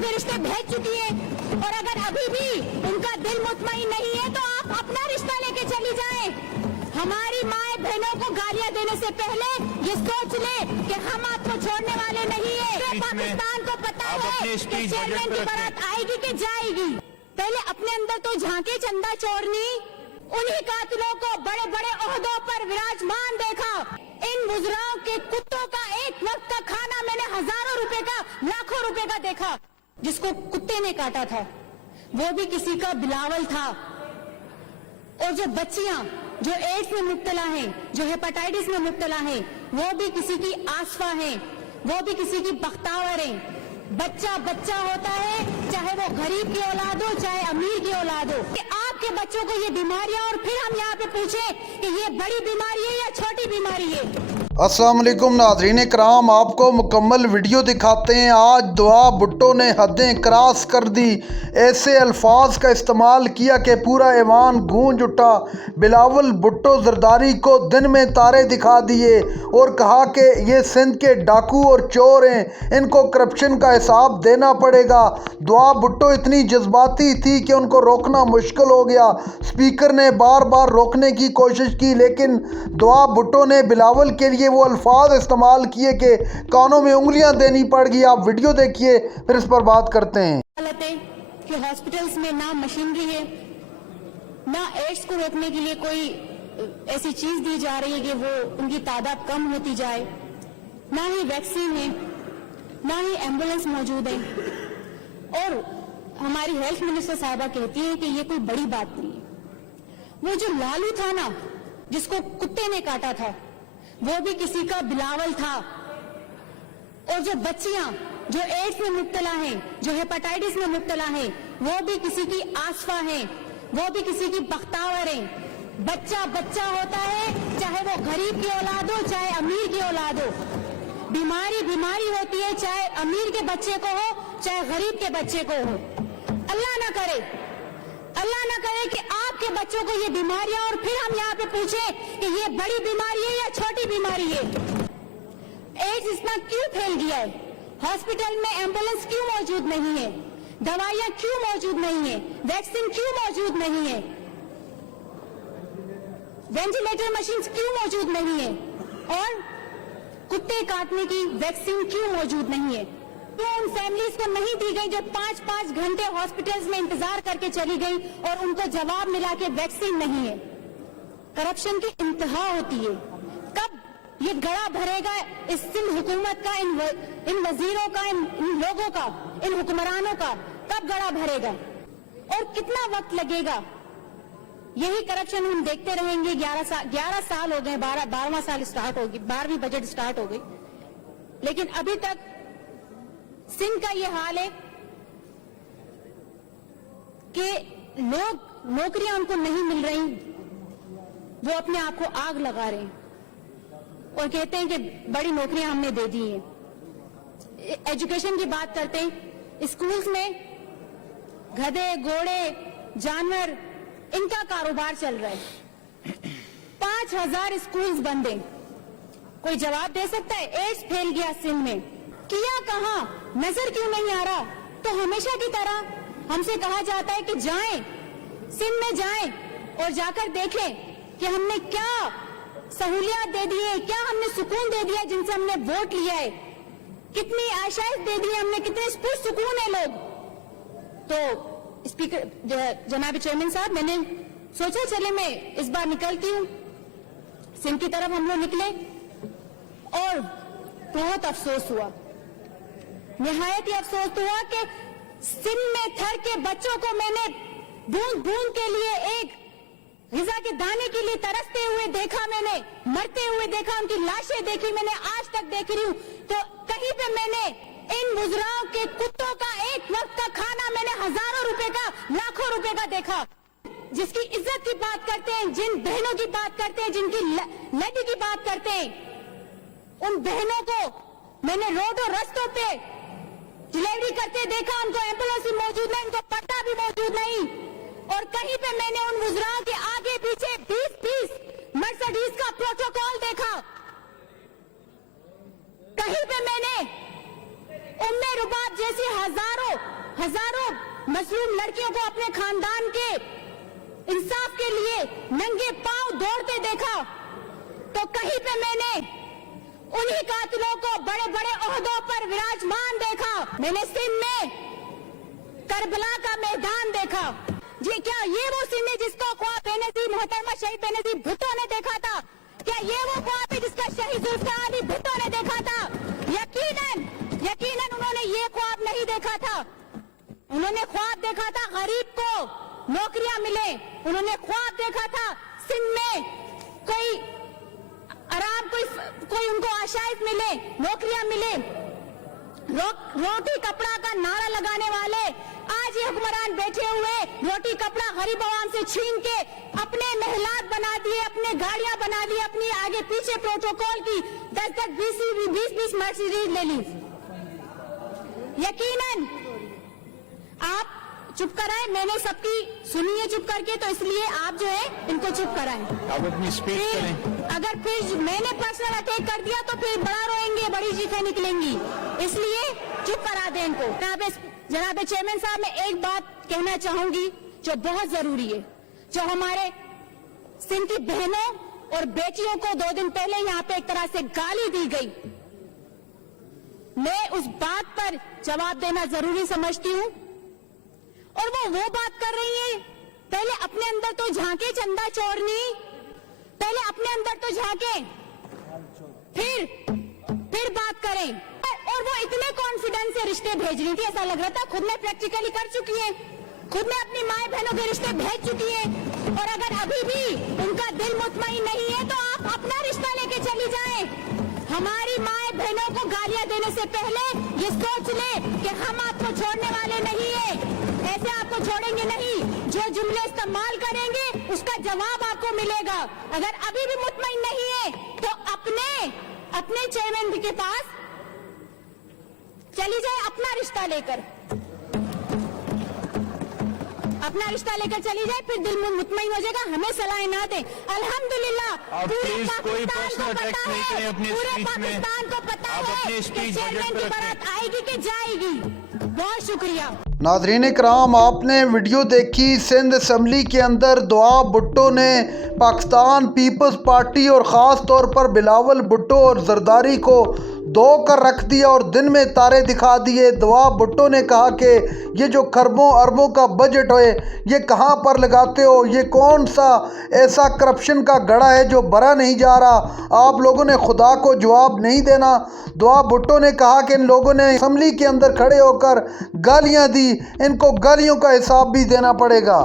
के रिश्ते भेज चुकी है, और अगर अभी भी उनका दिल मुतमईन नहीं है तो आप अपना रिश्ता लेके चली जाएं। हमारी माए बहनों को गालियां देने से पहले ये सोच ले कि हम आपको छोड़ने वाले नहीं है। पाकिस्तान को पता है कि चेयरमैन की बारात आएगी कि जाएगी। पहले अपने अंदर तो झांके चंदा चोरनी। उन्हीं कातिलों को बड़े बड़े ओहदों पर विराजमान देखा। इन मुजराओं के कुत्तों का एक वक्त का खाना मैंने हजारों रुपए का, लाखों रुपए का देखा। जिसको कुत्ते ने काटा था वो भी किसी का बिलावल था। और जो बच्चियां जो एड्स में मुब्तला हैं, जो हेपेटाइटिस में मुब्तला हैं, वो भी किसी की आसफा हैं, वो भी किसी की बख्तावर हैं। बच्चा बच्चा होता है, चाहे वो गरीब की औलाद हो चाहे अमीर की औलाद हो। कि आपके बच्चों को ये बीमारियां, और फिर हम यहाँ पे पूछें कि ये बड़ी बीमारी है या छोटी बीमारी है। अस्सलाम वालेकुम नाज़रीन कराम, आपको मुकम्मल वीडियो दिखाते हैं। आज दुआ भुट्टो ने हदें क्रॉस कर दी। ऐसे अल्फाज का इस्तेमाल किया कि पूरा ऐवान गूंज उठा। बिलावल भुट्टो जरदारी को दिन में तारे दिखा दिए और कहा कि ये सिंध के डाकू और चोर हैं, इनको करप्शन का हिसाब देना पड़ेगा। दुआ भुट्टो इतनी जज्बाती थी कि उनको रोकना मुश्किल हो गया। स्पीकर ने बार बार रोकने की कोशिश की, लेकिन दुआ भुट्टो ने बिलावल के लिए वो अल्फाज इस्तेमाल किए कि कानों में उंगलियां देनी पड़ गई। आप वीडियो देखिए, फिर इस पर बात करते हैं। कि हॉस्पिटल्स में ना मशीनरी है, ना एड्स को रोकने के लिए कोई ऐसी चीज दी जा रही है कि वो उनकी तादाद कम होती जाए, ना ही वैक्सीन है, ना ही एम्बुलेंस मौजूद है। और हमारी हेल्थ मिनिस्टर साहिबा कहती है कि ये कोई बड़ी बात नहीं है। वो जो लालू था ना, जिसको कुत्ते ने काटा था, वो भी किसी का बिलावल था। और जो बच्चियां जो एड्स में मुब्तला हैं, जो हेपेटाइटिस में मुब्तला हैं, वो भी किसी की आसफा हैं, वो भी किसी की बख्तावर हैं। बच्चा बच्चा होता है, चाहे वो गरीब की औलाद हो चाहे अमीर की औलाद हो। बीमारी बीमारी होती है, चाहे अमीर के बच्चे को हो चाहे गरीब के बच्चे को हो। अल्लाह ना करे कि आपके बच्चों को ये बीमारियां, और फिर हम यहाँ पे पूछें कि ये बड़ी बीमारी है या छोटी बीमारी है। एड्स इतना क्यों फैल गया है? हॉस्पिटल में एम्बुलेंस क्यों मौजूद नहीं है? दवाइयां क्यों मौजूद नहीं है? वैक्सीन क्यों मौजूद नहीं है? वेंटिलेटर मशीन्स क्यों मौजूद नहीं है? और कुत्ते काटने की वैक्सीन क्यों मौजूद नहीं है? क्यों उन फैमिलीज को नहीं दी गई जो 5-5 घंटे हॉस्पिटल्स में इंतजार करके चली गई और उनको जवाब मिला कि वैक्सीन नहीं है? करप्शन की इंतहा होती है। कब ये गड़ा भरेगा इस सिंध हुकूमत का, इन वजीरों का, इन लोगों का, इन हुक्मरानों का कब गड़ा भरेगा और कितना वक्त लगेगा? यही करप्शन हम देखते रहेंगे। 11 साल हो गए, 12वां साल स्टार्ट होगी, 12वीं बजट स्टार्ट हो गई, लेकिन अभी तक सिंध का ये हाल है कि लोग नौकरियां उनको नहीं मिल रही, वो अपने आप को आग लगा रहे हैं और कहते हैं कि बड़ी नौकरियां हमने दे दी हैं। एजुकेशन की बात करते हैं, स्कूल्स में गधे घोड़े जानवर इनका कारोबार चल रहा है। 5000 स्कूल्स बंद हैं। कोई जवाब दे सकता है? एड्स फैल गया सिंध में, किया कहां? नजर क्यों नहीं आ रहा? तो हमेशा की तरह हमसे कहा जाता है कि जाएं, सिंध में जाएं और जाकर देखें कि हमने क्या सहूलियत दे दी है, क्या हमने सुकून दे दिया जिनसे हमने वोट लिया है, कितनी आशाएं दे दी है हमने, कितने पुरसुकून है लोग। तो स्पीकर जनाब चेयरमैन साहब, मैंने सोचा चले मैं इस बार निकलती हूँ सिंध की तरफ। हम लोग निकले और बहुत अफसोस हुआ, निहायत ही अफसोस हुआ कि सिंध में थर के बच्चों को मैंने बूंद बूंद के लिए, एक ग़िज़ा के दाने के लिए तरसते हुए देखा, मैंने मरते हुए देखा, उनकी लाशें देखी, मैंने आज तक देख रही हूँ। तो कहीं पे मैंने इन मुजराओं के कुत्तों का एक वक्त का खाना मैंने हजारों रुपए का, लाखों रुपए का देखा। जिसकी इज्जत की बात करते हैं, जिन बहनों की बात करते हैं, जिनकी लड़ी की बात करते हैं, उन बहनों को मैंने रोडों रस्तों पे डिलीवरी करते देखा। उनको एम्बुलेंस भी मौजूद नहीं, उनको पट्टा भी मौजूद नहीं। और कहीं पे मैंने उन मुजराओं के आगे पीछे 20-20 मर्सिडीज का प्रोटोकॉल देखा। कहीं पे मैंने उम्मे रुबाब जैसी हजारों हजारों मजलूम लड़कियों को अपने खानदान के इंसाफ के लिए नंगे पांव दौड़ते देखा, तो कहीं पे मैंने उन्हीं कातिलों को बड़े बड़े ओहदों पर विराजमान देखा। मैंने सिंध में करबला का मैदान देखा। जी क्या ये वो सिंध है जिसको ख्वाब बेनजीर मोहतरमा शहीद बेनजीर भुट्टो ने देखा था? क्या ये वो ख्वाब है जिसका शहीद जुल्फिकार अली भुट्टो ने देखा था? यकीनन उन्होंने ये ख्वाब नहीं देखा था। उन्होंने ख्वाब देखा था गरीब को नौकरियां मिले, उन्होंने ख्वाब देखा था सिंध में कोई आराम, कोई उनको आशाइश मिले, नौकरियां मिले। रोटी कपड़ा का नारा लगाने वाले आज ये हुक्मरान बैठे हुए रोटी कपड़ा गरीब आवाम से छीन के अपने महलात बना दिए, अपने गाड़ियां बना दी, अपनी आगे पीछे प्रोटोकॉल की 10-10 20-20 मर्सिडीज ले ली। यकीनन आप चुप कराएं, मैंने सबकी सुनी है चुप करके, तो इसलिए आप जो है इनको चुप कराएं। आप अपनी स्पीच करें। अगर फिर मैंने पर्सनल अटैक कर दिया तो फिर बड़ा रोएंगे, बड़ी चीखें निकलेंगी, इसलिए चुप करा दें इनको। जनाब चेयरमैन साहब, मैं एक बात कहना चाहूंगी जो बहुत जरूरी है, जो हमारे सिंध की बहनों और बेटियों को 2 दिन पहले यहाँ पे एक तरह से गाली दी गई, मैं उस बात पर जवाब देना जरूरी समझती हूँ। और वो बात कर रही है, पहले अपने अंदर तो झांके चंदा चोरनी, पहले अपने अंदर तो झांके, फिर बात करें। और वो इतने कॉन्फिडेंस से रिश्ते भेज रही थी, ऐसा लग रहा था खुद ने प्रैक्टिकली कर चुकी है, खुद ने अपनी माए बहनों के रिश्ते भेज चुकी है। और अगर अभी भी उनका दिल मुतमईन नहीं है तो आप अपना रिश्ता लेके चली जाएं। हमारी माए बहनों को गालियां देने से पहले ये सोच ले कि हम आपको छोड़ने वाले नहीं है, ऐसे आपको छोड़ेंगे नहीं। जो जुमले इस्तेमाल करेंगे उसका जवाब आपको मिलेगा। अगर अभी भी मुतमईन नहीं है तो अपने चेयरमैन के पास चली जाए, अपना रिश्ता लेकर चली जाए, फिर दिल मुतमईन हो जाएगा। हमें सलाह ना दें। अल्हम्दुलिल्लाह पूरे पाकिस्तान को पता है, पूरे पाकिस्तान को पता है कि चेयरमैन की बारात आएगी कि जाएगी। बहुत शुक्रिया। नाज़रीन इकराम, आपने वीडियो देखी। सिंध असम्बली के अंदर दुआ भुट्टो ने पाकिस्तान पीपल्स पार्टी और ख़ास तौर पर बिलावल भुट्टो और जरदारी को दो कर रख दिया और दिन में तारे दिखा दिए। दुआ भुट्टो ने कहा कि ये जो खरबों अरबों का बजट है ये कहाँ पर लगाते हो, ये कौन सा ऐसा करप्शन का गड़ा है जो भरा नहीं जा रहा, आप लोगों ने खुदा को जवाब नहीं देना। दुआ भुट्टो ने कहा कि इन लोगों ने असम्बली के अंदर खड़े होकर गालियाँ दी, इनको गालियों का हिसाब भी देना पड़ेगा।